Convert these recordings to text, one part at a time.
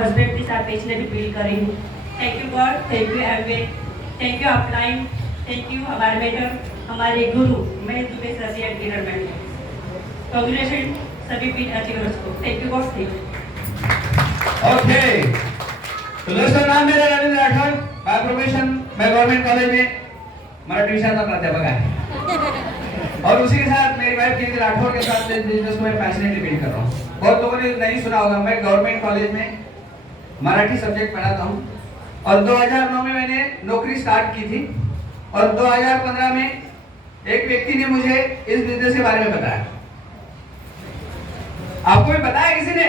Husband के साथ बेचने भी फील कर रही हूँ। Thank you God, thank you Amway, thank you upline, thank you हमारे मेंटर, हमारे गुरु मैं दुबे सर जी एंड मैंने। कांग्रेचुलेशन सभी पीठ अचीवर्स को। Thank you God, thank you. Okay, तो दोस्तों नाम मेरा रविंद्र राठौर, बाय प्रोफेशन मैं गवर्नमेंट कॉलेज में मराठी विषय का प्राध्यापक है और उसी के साथ मेरी वाइफ कीर्ति राठौर के साथ इस बिजनेस को मैं पैशनेटली बिल्ड कर रहा हूँ। बहुत लोगों ने नहीं सुना होगा, मैं गवर्नमेंट कॉलेज में मराठी सब्जेक्ट पढ़ाता हूँ और 2009 में मैंने नौकरी स्टार्ट की थी और 2015 में एक व्यक्ति ने मुझे इस बिजनेस के बारे में बताया। आपको भी बताया किसी ने?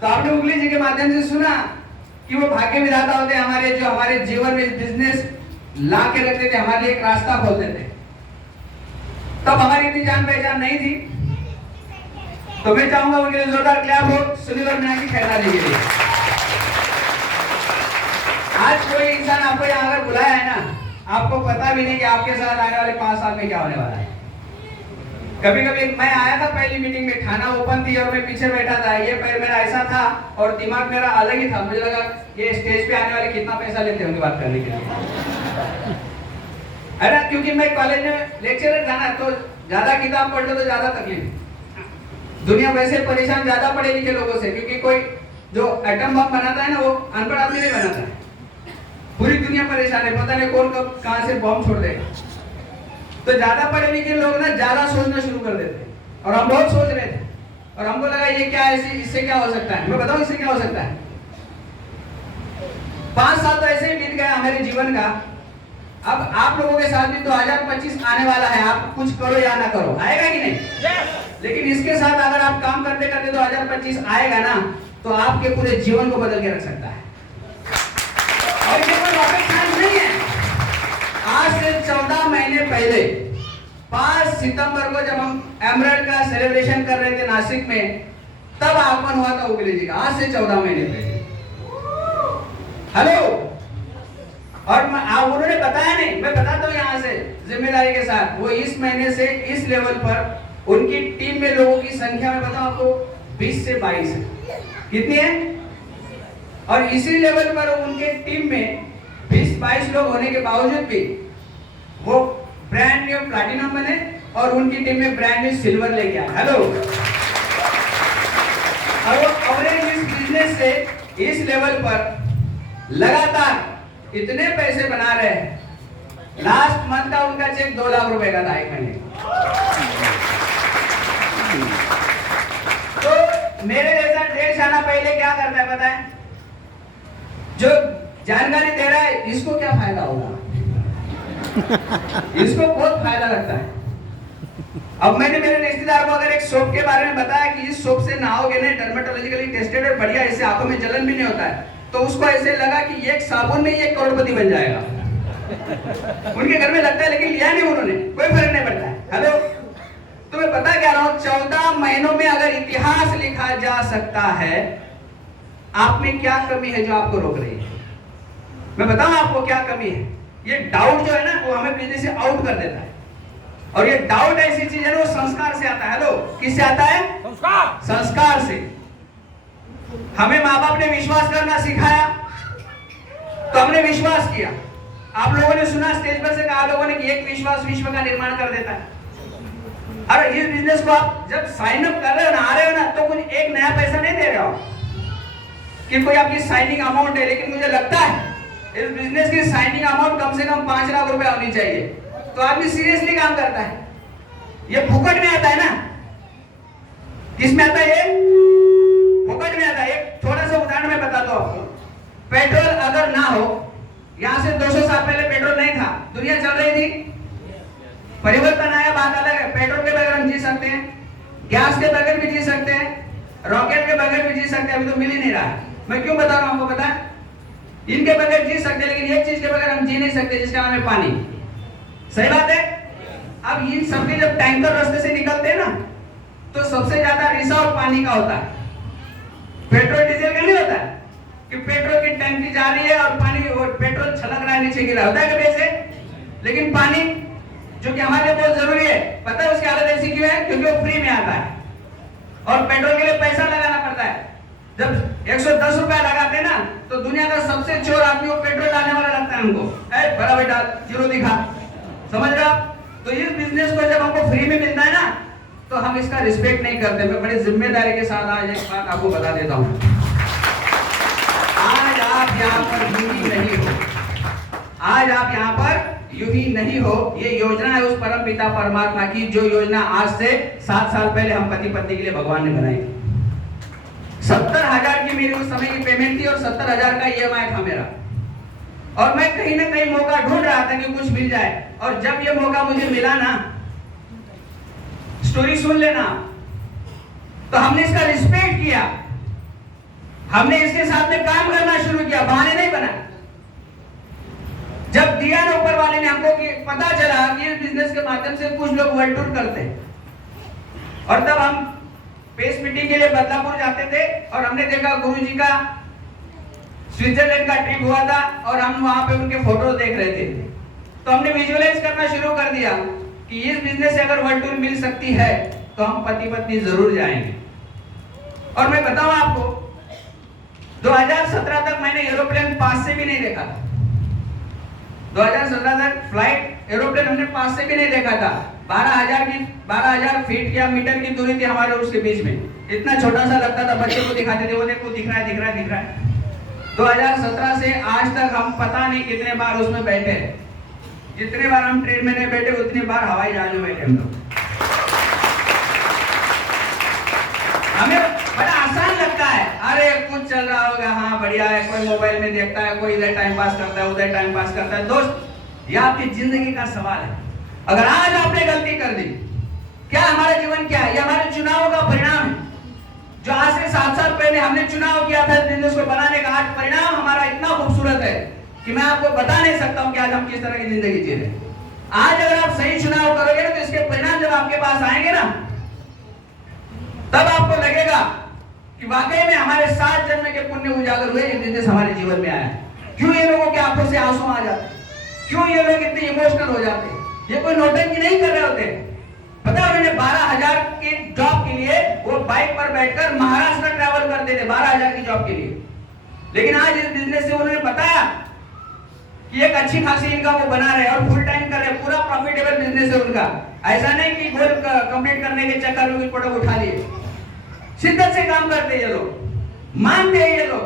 तो आपने उंगली जी के माध्यम से सुना कि वो भाग्य विधाता होते हमारे, जो हमारे जीवन में बिजनेस ला के रखते थे, हमारे लिए एक रास्ता खोलते थे। तब हमारी इतनी जान पहचान नहीं थी, तो मैं चाहूंगा उनके लिए जोरदार क्लैप हो सुनील और मीना की खैराली के लिए। आज कोई इंसान आपको यहाँ अगर बुलाया है ना, आपको पता भी नहीं कि आपके साथ आने वाले 5 साल में क्या होने वाला है। कभी कभी मैं आया था पहली मीटिंग में, खाना ओपन थी और मैं पीछे बैठा था, ये पैर मेरा ऐसा था और दिमाग मेरा अलग ही था। मुझे लगा ये स्टेज पे आने वाले कितना पैसा लेते होंगे बात करने के लिए। अरे क्योंकि मैं कॉलेज में लेक्चरर था ना, तो ज्यादा किताब पढ़ लो तो ज्यादा तकलीफ। दुनिया वैसे परेशान ज्यादा पढ़े लिखे लोगों से, क्योंकि कोई जो एटम बम बनाता है ना वो अनपढ़ आदमी नहीं बनाता है। पूरी दुनिया परेशान है, पता नहीं कौन कब कहां से बम छोड़ देगा। तो ज्यादा पढ़े लिखे लोग ना ज्यादा सोचना शुरू कर देते हैं और हम बहुत सोच रहे थे और हमको लगा ये क्या है, इससे क्या हो सकता है। मैं बताऊं इससे क्या हो सकता है। 5 साल तो ऐसे ही बीत गया हमारे जीवन का। अब आप लोगों के साथ भी 2025 आने वाला है, आप कुछ करो या ना करो, आएगा कि नहीं? लेकिन इसके साथ अगर आप काम करते करते 2025 आएगा ना, तो आपके पूरे जीवन को बदल के रख सकता है। और ये कोई रॉकेट साइंस नहीं है। आज से 14 महीने पहले 5 सितंबर को जब हम एमरल्ड का सेलिब्रेशन कर रहे थे नासिक में, तब आगमन हुआ था उगले जी का, आज से 14 महीने पहले। हेलो, और उन्होंने बताया नहीं, मैं बताता हूँ यहाँ से जिम्मेदारी के साथ। वो इस महीने से इस लेवल पर उनकी टीम में लोगों की संख्या में बताऊं आपको 20 से 22 है। कितनी है? और इसी लेवल पर उनके टीम में 20-22 लोग होने के बावजूद भी वो ब्रांड न्यू प्लैटिनम बने और उनकी टीम में ब्रांड न्यू सिल्वर लेके आए। हेलो, और वो कवरेज इस बिजनेस से इस लेवल पर लगातार इतने पैसे बना रहे हैं। लास्ट मंथ का उनका चेक 2 लाख रुपए का था एक महीने। तो मेरे जैसा 1.5 साल पहले क्या करता है पता है? जो जानकारी दे रहा है इसको क्या फायदा होगा? इसको बहुत फायदा लगता है। अब मैंने मेरे रिश्तेदार को अगर एक सोप के बारे में बताया कि इस सोप से नहाओगे ना, डर्मेटोलॉजिकली टेस्टेड है, बढ़िया, इससे आंखों में जलन भी नहीं होता है, तो उसको ऐसे लगा कि एक साबुन में ही 1 करोड़पति बन जाएगा। उनके घर में लगता है, लेकिन लिया नहीं उन्होंने, कोई फर्क नहीं पड़ता है। हेलो, तो मैं बता क्या रहा हूं, 14 महीनों में अगर इतिहास लिखा जा सकता है, आप में क्या कमी है जो आपको रोक रही है? मैं बताऊं आपको क्या कमी है। ये डाउट जो है ना, वो हमें बिजनेस से आउट कर देता है। और ये डाउट ऐसी चीज है ना, वो संस्कार से आता है। हेलो, किससे आता है? संस्कार से। हमें माँ बाप ने विश्वास करना सिखाया, तो हमने विश्वास किया। आप लोगों ने सुना स्टेज पर से कहा लोगों ने कि एक विश्वास विश्व का निर्माण कर देता है। अरे इस बिजनेस को आप जब साइन अप कर रहे हो ना, आ रहे हो ना, तो कुछ एक नया पैसा नहीं दे रहे हो कि कोई आपकी साइनिंग अमाउंट है। लेकिन मुझे लगता है इस बिजनेस की साइनिंग अमाउंट कम से कम 5 लाख रुपए होनी चाहिए, तो आदमी सीरियसली काम करता है। ये फुकट में आता है ना? किस में आता है? ये फुकट में आता है। एक छोटा सा उदाहरण मैं बताता हूं आपको। पेट्रोल अगर ना हो, यहां से 200 साल पहले पेट्रोल नहीं था, दुनिया चल रही थी, परिवर्तन आया, बात अलग है। पेट्रोल के बगैर हम जी सकते हैं, गैस के बगैर भी जी सकते हैं, रॉकेट के बगैर भी जी सकते हैं। अभी तो मिल ही नहीं रहा है। मैं क्यों बता रहा हूं आपको? पता है, इनके बगैर जी सकते हैं, लेकिन एक चीज के बगैर हम जी नहीं सकते, जिसका नाम है पानी। सही बात है। अब इन सबके जब टैंकर रास्ते से निकलते हैं ना, तो सबसे ज्यादा रिसाव पानी का होता है। पेट्रोल डीजल का नहीं होता है कि पेट्रोल की टंकी जा रही है और पानी और पेट्रोल छलक रहा है, नीचे गिरा होता है कभी ऐसे। लेकिन पानी जो कि हमारे लिए बहुत जरूरी है, पता है उसकी हालत ऐसी क्यों है? क्योंकि वो फ्री में आता है और पेट्रोल के लिए पैसा लगाना पड़ता है। जब 110 रुपया लगाते ना तो दुनिया का सबसे चोर आदमी वो पेट्रोल डालने वाला लगता है हमको। बड़ा बेटा जीरो दिखा, समझ रहे आप? तो इस बिजनेस को जब हमको फ्री में मिलता है ना तो हम इसका रिस्पेक्ट नहीं करते। मैं बड़ी जिम्मेदारी के साथ आज एक बात आपको बता देता हूँ, आज आप यहाँ पर यूं ही नहीं हो, आज आप यहाँ पर यूं ही नहीं हो। ये योजना है उस परम पिता परमात्मा की, जो योजना आज से 7 साल पहले हम पति पत्नी के लिए भगवान ने बनाई थी। 70,000 की मेरी उस समय की पेमेंट थी और 70,000 का EMI था मेरा, और मैं कहीं ना कहीं मौका ढूंढ रहा था कि कुछ मिल जाए। और जब ये मौका मुझे मिला ना, स्टोरी सुन लेना, तो हमने इसका रिस्पेक्ट किया, हमने इसके साथ में काम करना शुरू किया, बहाने नहीं बना। जब दिया ना ऊपर वाले ने हमको कि पता चला कि इस बिजनेस के माध्यम से कुछ लोग वर्ल्ड टूर करते हैं, और तब हम पेस मीटिंग के लिए बदलापुर जाते थे और हमने देखा गुरुजी का स्विट्जरलैंड का ट्रिप हुआ था और हम वहां पे उनके फोटो देख रहे थे। तो हमने विजुअलाइज करना शुरू कर दिया कि इस बिजनेस से अगर वर्ल्ड टूर मिल सकती है तो हम पति पत्नी जरूर जाएंगे। और मैं बताऊं आपको, 2017 तक मैंने एरोप्लेन पास से भी नहीं देखा था। 2017 तक फ्लाइट एरोप्लेन हमने पास से भी नहीं देखा था। 12,000 फीट या मीटर की दूरी थी हमारे और उसके बीच में। इतना छोटा सा लगता था, बच्चे को दिखाते थे, वो देखो दिख रहा है, दिख रहा है, दिख रहा है। 2017 से आज तक हम पता नहीं कितने बार उसमें बैठे। जितने बार हम ट्रेन में नहीं बैठे उतनी बार हवाई जहाज में बैठे हम लोग। हमें बड़ा आसान लगता है, अरे कुछ चल रहा होगा, हाँ बढ़िया है, कोई मोबाइल में देखता है, कोई इधर टाइम पास करता है, उधर टाइम पास करता है। दोस्त, ये आपकी जिंदगी का सवाल है। अगर आज आपने गलती कर दी, क्या हमारा जीवन क्या है? ये हमारे चुनाव का परिणाम है। जो आज से 7 साल पहले हमने चुनाव किया था बिजनेस को बनाने का, आज परिणाम हमारा इतना खूबसूरत है कि मैं आपको बता नहीं सकता हूं कि आज हम किस तरह की जिंदगी जी रहे हैं। आज अगर आप सही चुनाव करोगे ना तो इसके परिणाम जब आपके पास आएंगे ना, तब आपको लगेगा कि वाकई में हमारे 7 जन्म के पुण्य उजागर हुए, ये बिजनेस हमारे जीवन में आया। क्यों ये लोगों के आंखों से आंसू आ जाते? क्यों ये लोग इतने इमोशनल हो जाते? ये कोई नौटंकी नहीं कर रहे होते। पता है, मैंने 12,000 की जॉब के लिए वो बाइक पर बैठकर महाराष्ट्र ट्रैवल करते थे 12,000 की जॉब के लिए। लेकिन आज इस बिजनेस से उन्होंने बताया कि एक अच्छी खासी इनकम वो बना रहे और फुल टाइम कर रहे, पूरा प्रॉफिटेबल बिजनेस है उनका। ऐसा नहीं कि गोल कंप्लीट करने के चक्कर में कुछ प्रोडक्ट उठा लिए। शिद्दत से काम करते हैं ये लोग, मानते हैं ये लोग,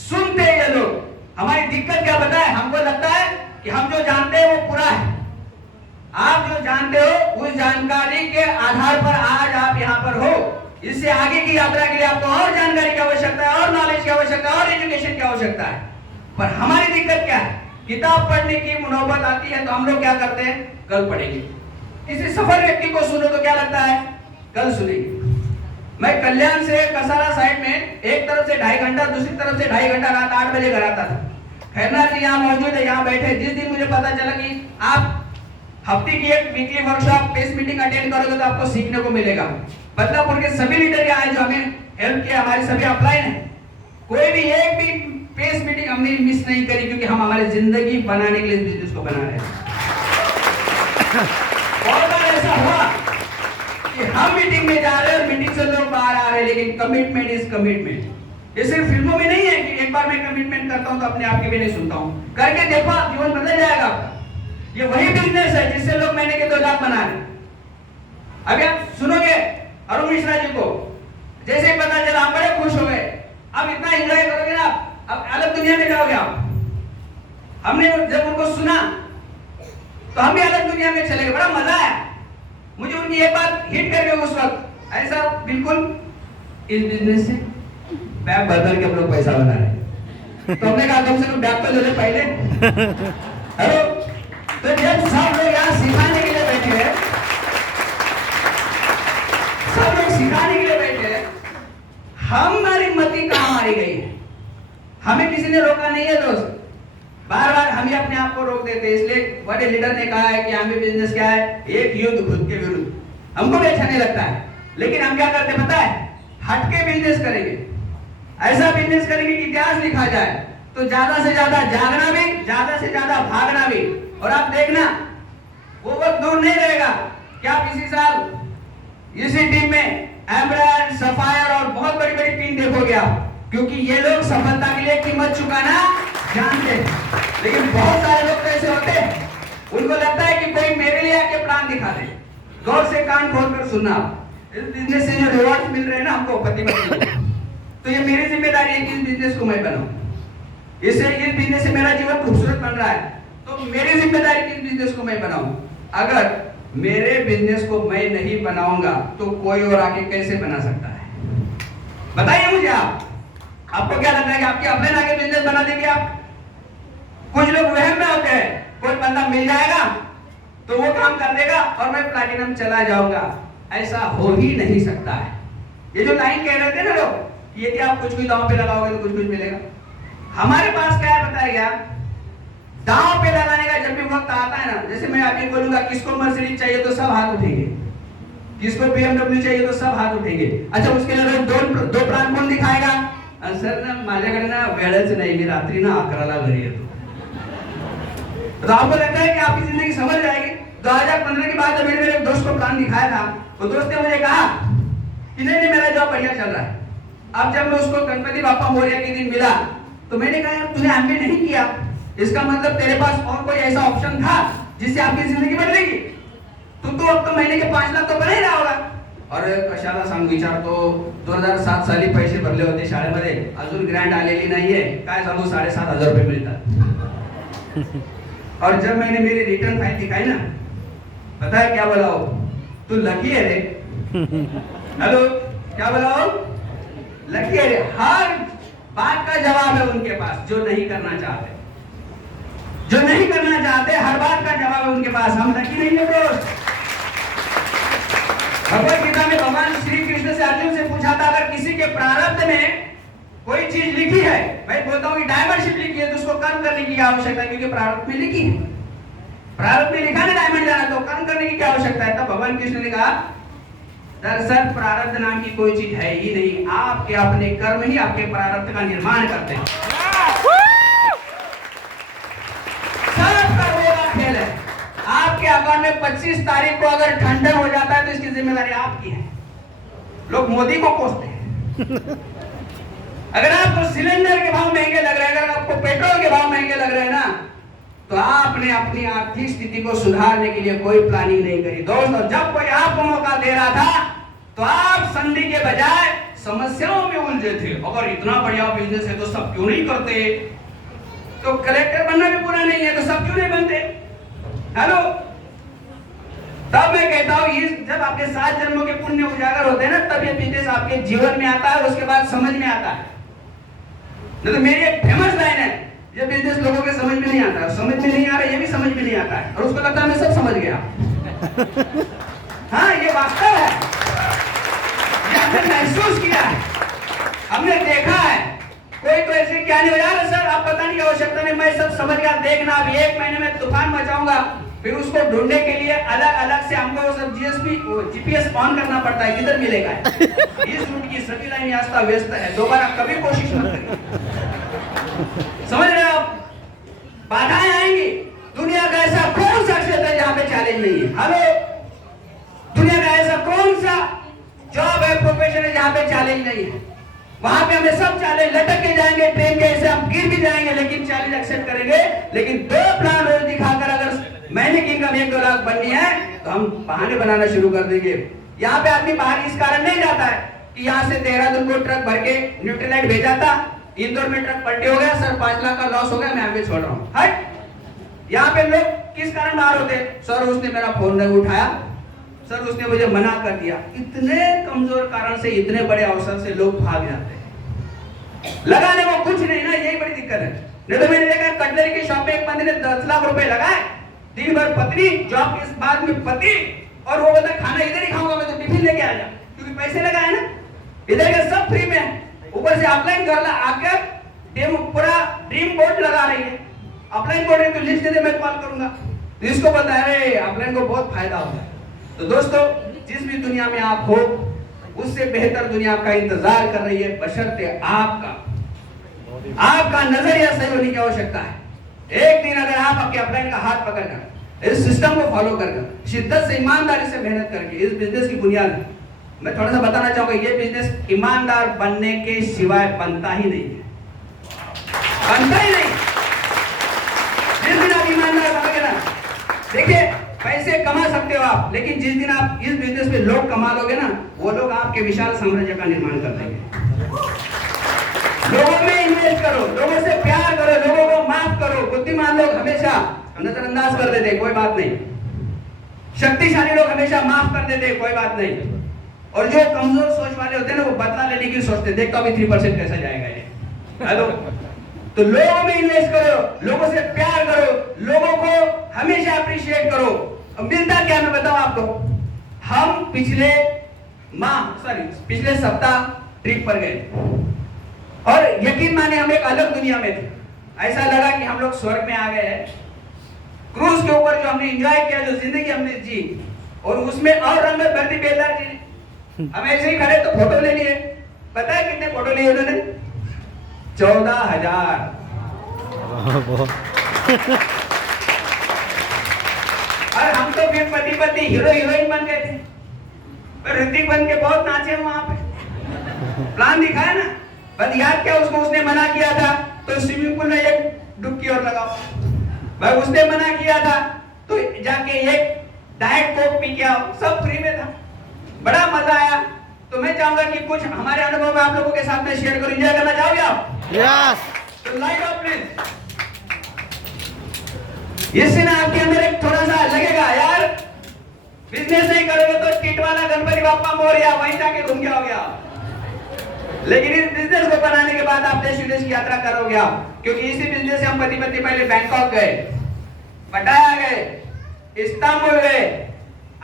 सुनते हैं ये लोग। हमारी दिक्कत क्या पता है? हमको लगता है कि हम जो जानते हैं वो पूरा है। आप जो जानते हो उस जानकारी के आधार पर आज आप यहाँ पर हो। इससे आगे की यात्रा के लिए आपको और जानकारी की आवश्यकता है, और नॉलेज की आवश्यकता है, और एजुकेशन की आवश्यकता है। पर हमारी दिक्कत क्या है? किताब पढ़ने की नौबत आती है तो हम लोग क्या करते हैं? कल पढ़ेंगे। किसी सफल व्यक्ति को सुनो तो क्या लगता है? कल सुनेंगे। मैं कल्याण से कसारा साइड में एक तरफ से 2.5 घंटा, दूसरी तरफ से 2.5 घंटा रात 8 बजे घर आता था। खैरनाथ जी यहाँ मौजूद है, यहाँ बैठे। जिस दिन मुझे पता चला कि आप हफ्ते की एक वीकली वर्कशॉप पेस मीटिंग अटेंड करोगे तो आपको सीखने को मिलेगा। बदलापुर के सभी लीडर यहाँ आए जो हमें हेल्प किया, हमारे सभी अपलाइन है। कोई भी एक भी पेस मीटिंग हमने मिस नहीं करी, क्योंकि हम हमारी जिंदगी बनाने के लिए बिजनेस को बना रहे हैं। बहुत बार ऐसा हुआ कि हम मीटिंग में जा रहे हैं और मीटिंग से लोग बाहर आ रहे हैं, लेकिन कमिटमेंट इज कमिटमेंट। ये सिर्फ फिल्मों में नहीं है कि एक बार मैं कमिटमेंट करता हूं तो अपने आप की भी नहीं सुनता हूं। करके देखो, आप जीवन बदल जाएगा। ये वही बिजनेस है जिससे लोग महीने के 2 लाख बना रहे। अभी आप सुनोगे अरुण मिश्रा जी को, जैसे ही पता चला आप बड़े खुश हो गए। अब इतना एंजॉय करोगे ना, अब अलग दुनिया में जाओगे आप। हमने जब उनको सुना तो हम भी अलग दुनिया में चले गए, बड़ा मजा आया। मुझे उनकी एक बात हिट कर गई उस वक्त, ऐसा बिल्कुल इस बिजनेस से बैग भर के हम लोग पैसा बना रहे। तो हमने कहा कम से कम बैग तो ले ले पहले। हेलो, तो जब सब लोग यहाँ सिखाने के लिए बैठे हैं, सब लोग सिखाने के लिए बैठे हैं, हमारी मति कहाँ मारी गई है? हमें किसी ने रोका नहीं है दोस्त। बार बार हम ही अपने आप को रोक देते हैं। इसलिए बड़े लीडर ने कहा है कि हमें बिजनेस क्या है? एक युद्ध खुद के विरुद्ध। हमको भी अच्छा नहीं लगता है, लेकिन हम क्या करते पता है? हटके बिजनेस करेंगे, ऐसा बिजनेस करेंगे कि इतिहास लिखा जाए। तो ज्यादा से ज्यादा जागना भी, ज्यादा से ज्यादा भागना भी। और आप देखना वो वक्त दूर नहीं रहेगा कि आप इसी साल इसी टीम में एम्ब्रायर, सफायर और बहुत बड़ी बड़ी टीम देखोगे आप। क्योंकि ये लोग सफलता के लिए कीमत चुकाना जानते हैं। लेकिन बहुत सारे लोग कैसे होते हैं, उनको लगता है कि कोई मेरे लिए आके प्लान दिखा दे। गौर से कान खोल कर सुनना, इस बिजनेस से जो रिवॉर्ड मिल रहे हैं ना हमको पति पत्नी, तो ये मेरी जिम्मेदारी है कि इस बिजनेस को मैं बनाऊं। इस बिजनेस से मेरा जीवन खूबसूरत बन रहा है, तो मेरी जिम्मेदारी कि इस बिजनेस को मैं बनाऊं। अगर मेरे बिजनेस को मैं नहीं बनाऊंगा तो कोई और आके कैसे बना सकता है? बताइए मुझे आपको क्या लगता है कि आपकी अपने आगे बिजनेस बना देंगे आप? कुछ लोग वहम में होते हैं, कोई बंदा मिल जाएगा तो वो काम कर देगा और मैं प्लैटिनम चला जाऊंगा। ऐसा हो ही नहीं सकता है। ये जो लाइन कह रहे थे ना लोग, ये कि आप कुछ भी दांव पे लगाओगे तो कुछ मिलेगा। हमारे पास क्या है बताया गया, दांव पे लगाने का जब भी वक्त आता है ना, जैसे मैं अभी बोलूंगा किसको मर्सिडीज चाहिए तो सब हाथ उठेंगे, किसको BMW चाहिए तो सब हाथ उठेंगे। अच्छा उसके लिए दो प्लान कौन दिखाएगा? सर ना माझ्याकडे ना वेळच नाही, मी रात्री ना 11ला घरी येतो। तो आपको लगता है कि आपकी जिंदगी समझ जाएगी? 2015 के बाद जब मैंने मेरे दोस्त को प्लान दिखाया था, तो दोस्त ने मुझे कहा कि नहीं मेरा जॉब बढ़िया चल रहा है। अब जब मैं उसको गणपति बापा मोरया के दिन मिला तो मैंने कहा यार तूने एमबीए नहीं किया, इसका मतलब तेरे पास और कोई ऐसा ऑप्शन था जिससे आपकी जिंदगी बदलेगी। तू अब तो महीने के 5 लाख तो बना ही रहा होगा। अरे कशाला सांग, विचारतो 2007 साली पैसे भरले होते शाळेमध्ये, अजून ग्रँट आलेली नाहीये, काय सांगू 7,500 रुपये मिळतात। और जब मैंने मेरी रिटर्न फाइल दिखाई ना, पता है क्या बोला हो? तू लकी है रे। हेलो, क्या बोला हो? लकी है रे। हर बात का जवाब है उनके पास, जो नहीं करना चाहते, जो नहीं करना चाहते हर बात का जवाब है उनके पास। हम लकी नहीं है दोस्त। भगवत गीता में भगवान श्री कृष्ण से अर्जुन से पूछा था, अगर किसी के प्रारब्ध में कोई चीज लिखी है, मैं बोलता हूँ कि डायमंडशिप लिखी है तो उसको कर्म करने की क्या आवश्यकता है, क्योंकि प्रारब्ध में लिखी है। प्रारब्ध में लिखा ना डायमंड जाना, तो कर्म करने की क्या आवश्यकता है? तब भगवान कृष्ण ने कहा दरअसल प्रारब्ध नाम की कोई चीज है ही नहीं, आपके अपने कर्म ही आपके प्रारब्ध का निर्माण करते हैं। सब कर्मों का खेल है। आपके अकाउंट में 25 तारीख को अगर ठंडन हो जाता है तो इसकी जिम्मेदारी आपकी है। लोग मोदी को कोसते हैं। अगर आपको सिलेंडर के भाव महंगे लग रहे हैं, अगर आपको पेट्रोल के भाव महंगे लग रहे हैं ना, तो आपने अपनी आर्थिक स्थिति को सुधारने के लिए कोई प्लानिंग नहीं करी। दोस्तों, जब कोई आपको मौका दे रहा था तो आप संधि के बजाय समस्याओं में उलझे थे। अगर इतना बढ़िया बिजनेस है तो सब क्यों नहीं करते? तो कलेक्टर बनना भी बुरा नहीं है, तो सब क्यों नहीं बनते? हेलो, तब मैं कहता हूं ये जब आपके 7 जन्मों के पुण्य उजागर होते हैं ना, तब ये बिजनेस आपके जीवन में आता है, उसके बाद समझ में आता है। नहीं तो मेरी एक फेमस लाइन है, ये बिजनेस लोगों के समझ में नहीं आता, समझ में नहीं आ रहा, ये भी समझ में नहीं आता है, और उसको लगता है मैं सब समझ गया। हाँ, ये वास्तव है, ये हमने महसूस किया है, हमने देखा है। कोई तो ऐसे क्या नहीं हो यार सर आप पता नहीं आवश्यकता नहीं, मैं सब समझ गया, देखना अब 1 महीने में तूफान मचाऊंगा। फिर उसको ढूंढने के लिए अलग अलग से हमको वो सब जीपीएस ऑन करना पड़ता है, किधर मिलेगा? इस रूट की सभी लाइन आस्था व्यस्त है, दोबारा कभी कोशिश मत करिए। समझ रहे हो? बाधाएं आएंगी। दुनिया का ऐसा कौन सा क्षेत्र है जहां पे चैलेंज नहीं है? हेलो, दुनिया का ऐसा कौन सा जॉब है, प्रोफेशन है जहां पे चैलेंज नहीं है? वहां पे हमें सब चैलेंज लटक के जाएंगे, ट्रेन के ऐसे हम गिर भी जाएंगे, लेकिन चैलेंज एक्सेप्ट करेंगे। लेकिन 2 प्लान रोज दिखाकर अगर महीने की इनकम 1-2 लाख बननी है तो हम बहाने बनाना शुरू कर देंगे। यहाँ पे आदमी बाहर इस कारण नहीं जाता है कि यहाँ से देहरादून को ट्रक भर के न्यूट्रीलाइट भेजा था, इंदौर में ट्रक पलटे हो गया, सर 5 लाख का लॉस हो गया, मैं आगे छोड़ रहा हूँ। हट। यहाँ पे लोग किस कारण बाहर होते? सर उसने मेरा फोन नहीं उठाया, सर उसने मुझे मना कर दिया। इतने कमजोर कारण से इतने बड़े अवसर से लोग भाग जाते हैं। लगाने को कुछ नहीं ना, यही बड़ी दिक्कत है। नहीं तो मैंने देखा कटलरी की शॉप में एक बंदे ने 10 लाख रुपए लगाए, दिन भर पत्नी, जॉब के बाद में पति, और वो बोलता खाना इधर ही खाऊंगा, मैं तो टिफिन लेके आ जा, क्योंकि पैसे लगाए ना, इधर के सब फ्री में। ऊपर से ऑफलाइन कर ला आकर पूरा ड्रीम बोर्ड लगा रही है। ऑफलाइन बोर्ड है तो लिस्ट दे दे, मैं कॉल करूंगा। तो इसको पता है ऑफलाइन को बहुत फायदा होता है। तो दोस्तों, जिस भी दुनिया में आप हो उससे बेहतर दुनिया आपका इंतजार कर रही है, बशर्ते आपका नजरिया सही होने की आवश्यकता है। एक दिन अगर आप आपके अपलाइन का हाथ पकड़कर इस सिस्टम को फॉलो कर शिद्दत से ईमानदारी से मेहनत करके इस बिजनेस की बुनियाद मैं थोड़ा सा बताना चाहूंगा, ये बिजनेस ईमानदार बनने के सिवाय बनता ही नहीं है, बनता ही नहीं। जिस दिन आप ईमानदार बनोगे ना, देखिए पैसे कमा सकते हो आप, लेकिन जिस दिन आप इस बिजनेस में लोग कमा लोगे ना, वो लोग आपके विशाल साम्राज्य का निर्माण कर देंगे। लोगों में इन्वेस्ट करो, लोगों से प्यार करो, लोगों को माफ करो। बुद्धिमान लोग हमेशा नजरअंदाज कर देते, कोई बात नहीं। शक्तिशाली लोग हमेशा माफ कर देते, कोई बात नहीं। और जो कमजोर सोच वाले होते हैं ना, वो बदला लेने की सोचते, देखता अभी 3% कैसा जाएगा ये। हेलो, तो लोगों में इन्वेस्ट करो, लोगों से प्यार करो, लोगों को हमेशा अप्रिशिएट करो। अब मिलता क्या, मैं बताऊं आपको। हम पिछले सप्ताह ट्रिप पर गए और यकीन माने हम एक अलग दुनिया में थे। ऐसा लगा कि हम लोग स्वर्ग में आ गए हैं। क्रूज के ऊपर जो हमने एंजॉय किया, जो जिंदगी हमने जी, और उसमें और रंगत भरती बेलदार जी। हम ऐसे ही खड़े तो फोटो ले लिए। पता है कितने फोटो लिए उन्होंने? 14,000। और हम तो फिर पति पति हीरो हीरोइन बन गए थे, और ऋतिक बन के बहुत नाचे वहां पे। प्लान दिखाया ना, बस याद क्या उसको, उसने मना किया था तो स्विमिंग पूल में एक डुबकी और लगाओ। भाई उसने मना किया था तो जाके एक डाइट कोक पी के आओ, सब फ्री में था, बड़ा मजा आया। तो मैं चाहूंगा कि कुछ हमारे अनुभव में आप लोगों के साथ में शेयर करूं। एंजॉय करना चाहोगे आप? यस। तो लाइट ऑफ प्लीज। इससे ना आपके अंदर एक थोड़ा सा लगेगा, यार बिजनेस नहीं करोगे तो टिटवाला गणपति बाप्पा मोरया वहीं जाके घूम के आओगे आप। लेकिन इस बिजनेस को बनाने के बाद आप देश विदेश की यात्रा करोगे आप, क्योंकि इसी बिजनेस से हम पति पत्नी पहले बैंकॉक गए, पटाया गए, इस्तांबुल गए,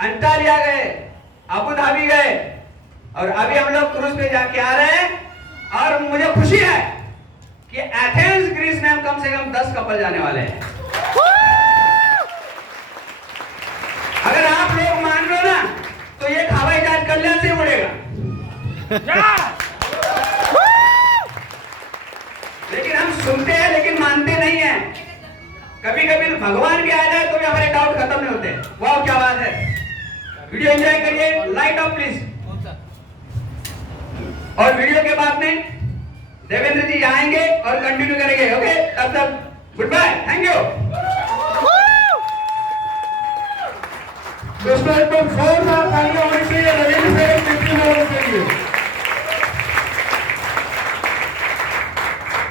अंटालिया गए, अबू धाबी गए, और अभी हम लोग क्रूज पे जाके आ रहे हैं। और मुझे खुशी है कि एथेंस ग्रीस में हम कम से कम 10 कपल जाने वाले हैं। अगर आप लोग मान लो ना, तो ये हवाई जहाज कल्याण से उड़ेगा। लेकिन हम सुनते हैं लेकिन मानते नहीं हैं। कभी कभी भगवान भी आ जाए तो भी हमारे डाउट खत्म नहीं होते। वाह क्या बात है। वीडियो एंजॉय करिए, लाइट ऑफ प्लीज। और वीडियो के बाद में देवेंद्र जी आएंगे और कंटिन्यू करेंगे। ओके, तब तक गुड बाय, थैंक यू।